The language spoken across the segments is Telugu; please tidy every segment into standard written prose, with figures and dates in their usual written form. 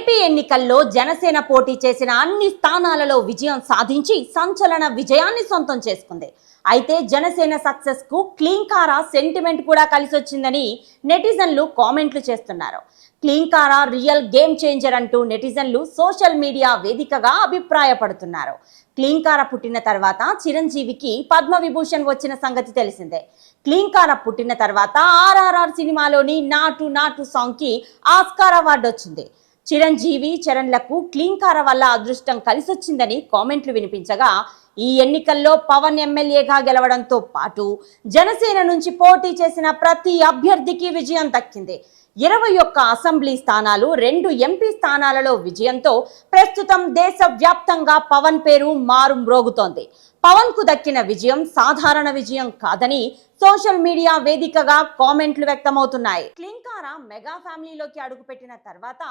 ఏపీ ఎన్నికల్లో జనసేన పోటీ చేసిన అన్ని స్థానాలలో విజయం సాధించి సంచలన విజయాన్ని సొంతం చేసుకుంది. అయితే జనసేన సక్సెస్ కు క్లీంకారా సెంటిమెంట్ కూడా కలిసొచ్చిందని నెటిజన్లు కామెంట్లు చేస్తున్నారు. క్లీంకారా రియల్ గేమ్ చేంజర్ అంటూ నెటిజన్లు సోషల్ మీడియా వేదికగా అభిప్రాయపడుతున్నారు. క్లీంకార పుట్టిన తర్వాత చిరంజీవికి పద్మవిభూషణ్ వచ్చిన సంగతి తెలిసిందే. క్లీంకార పుట్టిన తర్వాత ఆర్ఆర్ఆర్ సినిమాలోని నాటు నాటు సాంగ్ కి ఆస్కార్ అవార్డు వచ్చింది. చిరంజీవి చరణ్లకు క్లీంకార వల్ల అదృష్టం కలిసొచ్చిందని కామెంట్లు వినిపించగా, ఈ ఎన్నికల్లో పవన్ ఎమ్మెల్యేగా గెలవడంతో పాటు జనసేన నుంచి పోటీ చేసిన ప్రతి అభ్యర్థికి విజయం దక్కింది. 21 అసెంబ్లీ స్థానాలు, 2 ఎంపీ స్థానాలలో విజయంతో ప్రస్తుతం దేశవ్యాప్తంగా పవన్ పేరు మారుమ్రోగుతోంది. పవన్ కు దక్కిన విజయం సాధారణ విజయం కాదని సోషల్ మీడియా వేదికగా కామెంట్లు వ్యక్తమవుతున్నాయి. క్లీంకారా మెగా ఫ్యామిలీలోకి అడుగుపెట్టిన తర్వాత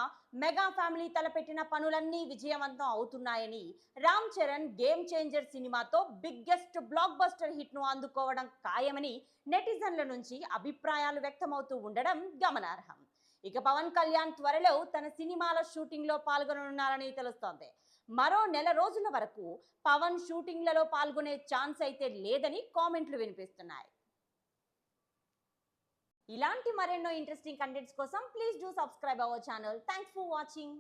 మెగా ఫ్యామిలీ తలపెట్టిన పనులన్నీ విజయవంతం అవుతున్నాయని, రామ్ చరణ్ గేమ్ చేంజర్ సినిమాతో బిగ్గెస్ట్ బ్లాక్ బస్టర్ హిట్ ను అందుకోవడం ఖాయమని నెటిజన్ల నుంచి అభిప్రాయాలు వ్యక్తమవుతూ ఉండడం గమనార్హం. ఇక పవన్ కళ్యాణ్ త్వరలో తన సినిమాల షూటింగ్ లో పాల్గొననున్నారని తెలుస్తోంది. మరో నెల రోజుల వరకు పవన్ షూటింగ్లలో పాల్గొనే ఛాన్స్ అయితే లేదని కామెంట్లు వినిపిస్తున్నాయి. ఇలాంటి మరెన్నో ఇంట్రెస్టింగ్ కంటెంట్స్ కోసం please do subscribe our channel. Thanks for watching.